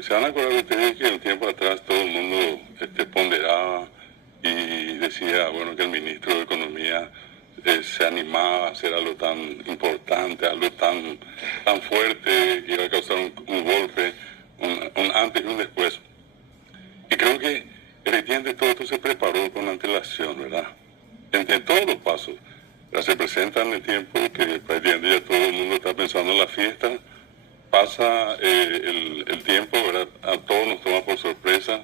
Se van a acordar ustedes que un tiempo atrás todo el mundo ponderaba y decía, bueno, que el ministro de Economía se animaba a hacer algo tan importante, algo tan fuerte, que iba a causar un golpe, un antes y un después. Y creo que efectivamente todo esto se preparó con antelación, ¿verdad? En todos los pasos. Se presenta en el tiempo que prácticamente ya todo el mundo está pensando en la fiesta. Pasa el tiempo, ¿verdad? A todos nos toma por sorpresa.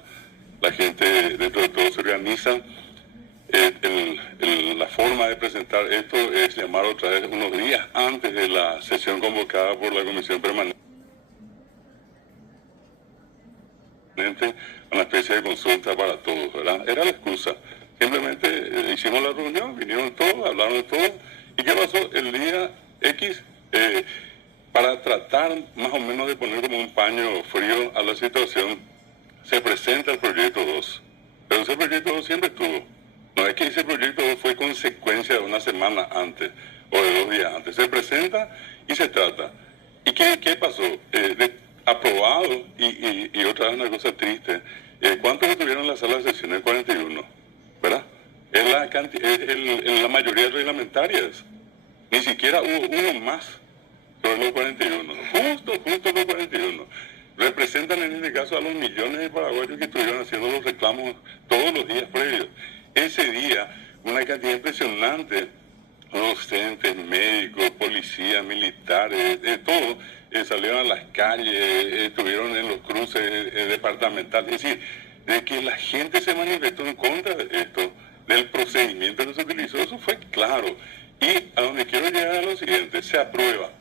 La gente dentro de todo se organiza. La forma de presentar esto es llamar otra vez unos días antes de la sesión convocada por la Comisión Permanente, una especie de consulta para todos, ¿verdad? Era la excusa. Simplemente hicimos la reunión, vinieron todos, hablaron de todo. ¿Y qué pasó? El día X, para tratar más o menos de poner como un paño frío a la situación, se presenta el proyecto 2. Pero ese proyecto 2 siempre estuvo. No es que ese proyecto 2 fue consecuencia de una semana antes o de 2 días antes. Se presenta y se trata. ¿Y qué pasó? Aprobado, y otra vez una cosa triste, ¿cuántos estuvieron en la sala de sesiones? 41, ¿verdad? Es la mayoría de reglamentarias. Ni siquiera hubo uno más sobre los 41. Justo los 41. Representan en este caso a los millones de paraguayos que estuvieron haciendo los reclamos todos los días previos. Ese día, una cantidad impresionante, docentes, médicos, policías, militares, todos salieron a las calles, estuvieron en los cruces departamentales. Es decir, de que la gente se manifestó en contra de esto, del procedimiento que se utilizó, eso fue claro. Y a donde quiero llegar a lo siguiente, se aprueba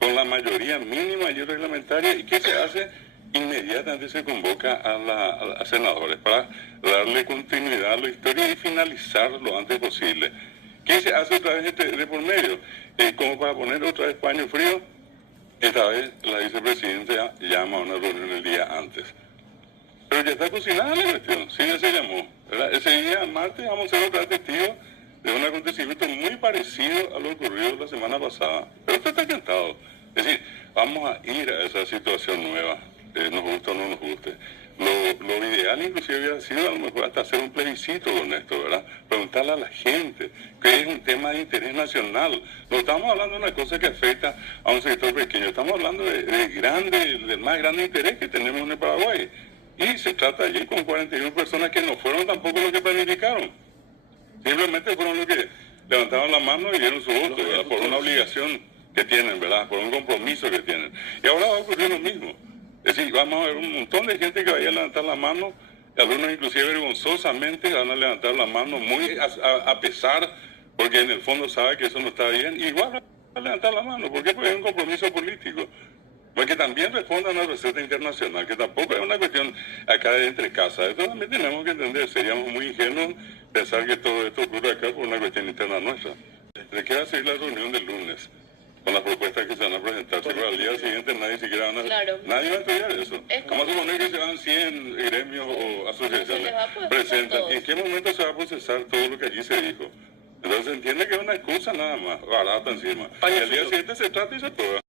con la mayoría mínima y reglamentaria. ¿Y qué se hace? Inmediatamente se convoca a senadores para darle continuidad a la historia y finalizar lo antes posible. ¿Qué se hace otra vez de por medio? Como para poner otra vez paño frío, esta vez la vicepresidenta llama a una reunión el día antes. Pero ya está cocinada la cuestión, sí, ya se llamó, ¿verdad? Ese día, martes, vamos a ser otra vez testigos de un acontecimiento muy parecido a lo ocurrido la semana pasada. Pero usted está encantado. Es decir, vamos a ir a esa situación nueva, nos guste o no nos guste. Lo ideal inclusive hubiera sido a lo mejor hasta hacer un plebiscito con esto, ¿verdad? Preguntarle a la gente, que es un tema de interés nacional. No estamos hablando de una cosa que afecta a un sector pequeño, estamos hablando del más grande interés que tenemos en el Paraguay. Y se trata allí con 41 personas que no fueron tampoco los que planificaron. Simplemente fueron los que levantaron la mano y dieron su voto, ¿verdad? Por una obligación que tienen, ¿verdad? Por un compromiso que tienen. Y ahora va a ocurrir lo mismo. Es decir, vamos a ver un montón de gente que vaya a levantar la mano, algunos inclusive vergonzosamente van a levantar la mano, muy a pesar, porque en el fondo sabe que eso no está bien, y igual van a levantar la mano. ¿Por qué? Porque es un compromiso político. Porque también respondan a la receta internacional, que tampoco es una cuestión acá de entre casas. Esto también tenemos que entender, seríamos muy ingenuos pensar que todo esto ocurre acá por una cuestión interna nuestra. Le queda seguir la reunión del lunes con las propuestas que se van a presentar, pero al día siguiente nadie va a estudiar eso. Vamos a suponer que se van 100 gremios o asociaciones, presentan. ¿En qué momento se va a procesar todo lo que allí se dijo? Entonces entiende que es una excusa nada más, barata encima. Y al día siguiente se trata y se prueba.